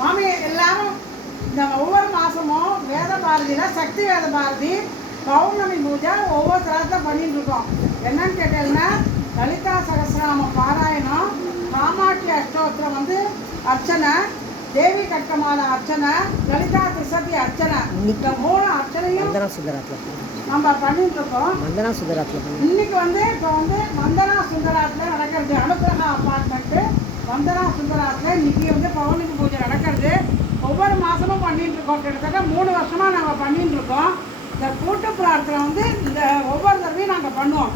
மாமி எல்லாரும் இந்த ஒவ்வொரு மாதமும் வேத பாரதியில் சக்தி வேத பாரதி பௌர்ணமி பூஜை ஒவ்வொரு தரத்தில் பண்ணிட்டு இருக்கோம். என்னன்னு கேட்டீங்கன்னா லலிதா சகஸ்ரநாம பாராயணம், காமாட்சி அஷ்டோத்திரம் அர்ச்சனை, தேவி கட்டமால அர்ச்சனை, லலிதா திசதி அர்ச்சனை, இந்த 3 அர்ச்சனையும் நம்ம பண்ணிட்டு இருக்கோம். இன்னைக்கு இப்போ வந்தனா சுந்தராத்தில் நடக்கிறது. அனுகிரக அப்பார்ட்மெண்ட்டு வந்தனா சுந்தராத்தில் இன்னைக்கு பௌர்ணமி பூஜை நடக்கிறது. ஒவ்வொரு மாதமும் பண்ணிட்டு இருக்கோம். கிட்டத்தட்ட 3 வருஷமாக நாங்கள் பண்ணிட்டு இருக்கோம். இந்த கூட்டு பிரார்த்தனை இந்த ஒவ்வொரு தடவையும் நாங்கள் பண்ணுவோம்.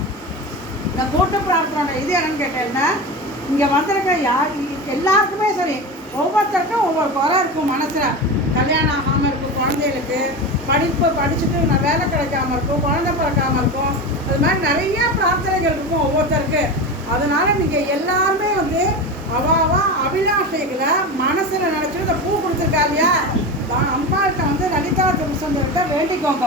இந்த கூட்டு பிரார்த்தனை இது என்னன்னு கேட்டேன்னா, இங்கே வந்திருக்க எல்லாருக்குமே சரி, ஒவ்வொருத்தருக்கும் ஒவ்வொரு குறை இருக்கும் மனசில். கல்யாணம் ஆகாமல் இருக்கும், குழந்தைகளுக்கு படிச்சுட்டு நான் வேலை கிடைக்காம இருக்கும், குழந்தை பிறக்காமல் இருக்கும், அது மாதிரி நிறைய பிரார்த்தனைகள் இருக்கும் ஒவ்வொருத்தருக்கு. அதனால் நீங்கள் எல்லாருமே அவாவா அபிலாஷைகளை மனசில் நினச்சிட்டு இந்த பூ கொடுத்துருக்கா இல்லையா, அம்பாள்கிட்ட லலிதா திருச்செந்தூர்கிட்ட வேண்டிக்கோங்க.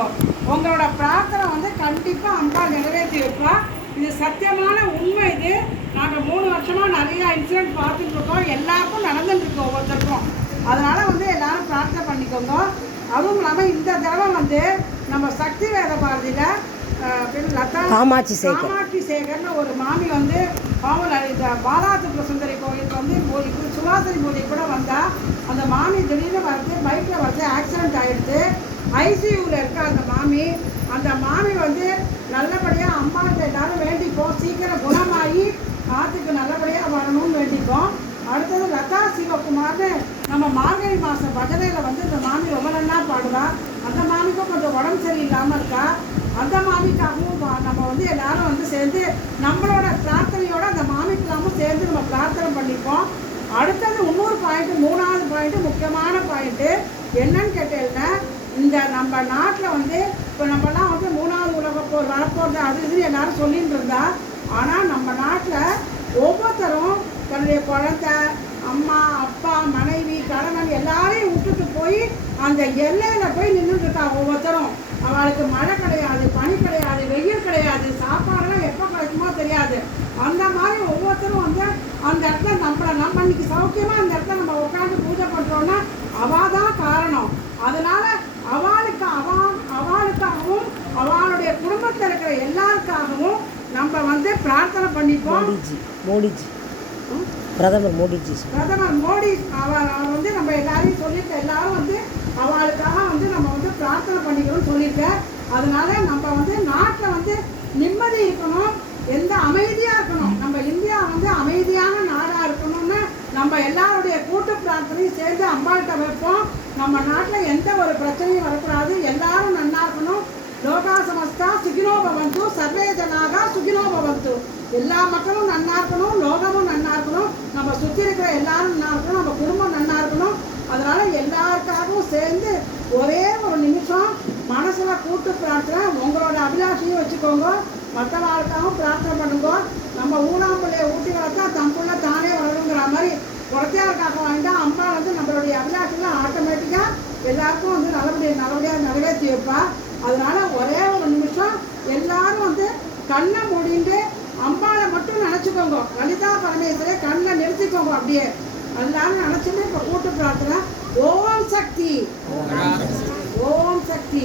உங்களோட பிரார்த்தனை கண்டிப்பாக அம்பாள் நிறைவேற்றி வைப்பா. இது சத்தியமான உண்மை. இது நாங்கள் 3 வருஷமாக நிறையா இன்சிடென்ட் பார்த்துட்டு இருக்கோம். எல்லாருக்கும் நடந்துட்டுருக்கோம் ஒவ்வொருத்தருக்கும். அதனால் எல்லாரும் பிரார்த்தனை பண்ணிக்கோங்க. அதுவும் இல்லாமல் இந்த தடவை நம்ம சக்தி வேத பாரதியில் காமாட்சி சேகர்னு ஒரு மாமி பாலாத்திர சுந்தரி கோயிலுக்கு சுவாசனி பூஜை கூட வந்தால் அந்த மாமி திடீர்னு பைக்கில் ஆக்சிடென்ட் ஆகிடுது. ஐசியூவில் இருக்க அந்த மாமி நல்லபடியாக அம்மாட்ட எல்லாரும் வேண்டிப்போம், சீக்கிரம் குணமாகி ஆற்றுக்கு நல்லபடியாக வரணும்னு வேண்டிப்போம். அடுத்தது லதா சிவகுமார்னு நம்ம மார்கழி மாதம் பஜனையில் இந்த மாமி ரொம்ப நல்லா பாடுவா. அந்த மாமிக்கும் கொஞ்சம் உடம்பு சரியில்லாமல் இருக்கா. அந்த மாமிக்காகவும் நம்ம எல்லாரும் சேர்ந்து நம்மளோட பிரார்த்தனையோடு அந்த மாமிக்கெல்லாமும் சேர்ந்து நம்ம பிரார்த்தனை பண்ணிப்போம். அடுத்தது இன்னொரு பாயிண்ட்டு, 3வது பாயிண்ட்டு, முக்கியமான பாயிண்ட்டு என்னன்னு கேட்டேன்னா, இந்த நம்ம நாட்டில் இப்போ நம்மலாம் 3வது உலகப்போர் வரப்போகிறது அது இதுன்னு எல்லாரும் சொல்லிட்டு இருந்தா. ஆனால் நம்ம நாட்டில் ஒவ்வொருத்தரும் தன்னுடைய குழந்தை, அம்மா, அப்பா, மனைவி, கணவன் எல்லாரையும் விட்டுட்டு போய் அந்த எல்லையில் போய் நின்றுட்டுருக்கா. ஒவ்வொருத்தரும் அவளுக்கு மழை கிடையாது, பனி கிடையாது, வெயில் கிடையாது, சாப்பாடெல்லாம் எப்போ கிடைக்குமோ தெரியாது. அந்த மாதிரி ஒவ்வொருத்தரும் அந்த இடத்துல நம்ம இன்னைக்கு சௌக்கியமாக அந்த இடத்துல நம்ம உட்காந்து பூஜை பண்ணுறோன்னா அவள் தான் காரணம். அதனால் அவளுக்காகவும் அவளுடைய குடும்பத்தில் இருக்கிற எல்லாருக்காகவும் நம்ம பிரார்த்தனை பண்ணிப்போம். பிரதமர் மோடி அவர் நம்ம எல்லாரையும் சொல்லியிருக்க, எல்லாரும் அவளுக்காக நம்ம பிரார்த்தனை பண்ணிக்கணும்னு சொல்லியிருக்கேன். அதனால நம்ம நாட்டில் நிம்மதி இருக்கணும், எந்த அமைதியாக இருக்கணும். நம்ம இந்தியா அமைதியான நாடாக இருக்கணும்னு நம்ம எல்லாருடைய கூட்டு பிரார்த்தனையும் சேர்ந்து அம்பாள்கிட்ட வைப்போம். நம்ம நாட்டில் எந்த ஒரு பிரச்சனையும் வரக்கூடாது, எல்லாரும் நன்னா இருக்கணும். லோகா சமஸ்தா சுகினோ பவந்து, சர்வே ஜனாக சுகினோ பவந்து. எல்லா மக்களும் நன்னா இருக்கணும், லோகமும் நன்னா இருக்கணும், நம்ம சுற்றி இருக்கிற எல்லாரும் நன்னா இருக்கணும், நம்ம குடும்பம் நன்னா இருக்கணும். அதனால் எல்லாருக்காகவும் சேர்ந்து ஒரே ஒரு நிமிஷம் மனசில் கூட்டு பிரார்த்தனை, உங்களோட அபிலாஷையும் வச்சுக்கோங்க, மற்றவாளுக்காகவும் பிரார்த்தனை பண்ணுங்க. நம்ம ஊனாம்பிள்ளையை ஊட்டி வளர்த்தா தம்புள்ள தானே வளருங்கிற மாதிரி குழந்தையாருக்காக வாங்கிட்டா அம்மா நம்மளுடைய அபிலாஷைலாம் ஆட்டோமேட்டிக்காக எல்லாருக்கும் நல்லபடியாக நிறைவேற்றி வைப்பா. அதனால ஒரே ஒரு நிமிஷம் எல்லாரும் கண்ணை மூடிட்டு அம்பாவை மட்டும் நினச்சிக்கோங்க. லலிதா பரமேஸ்வரே கண்ணை நிறுத்திக்கோங்க. அப்படியே எல்லாரும் நினச்சிட்டு இப்போ கூட்டு பிரார்த்தனை. ஓம் சக்தி, ஓம் சக்தி.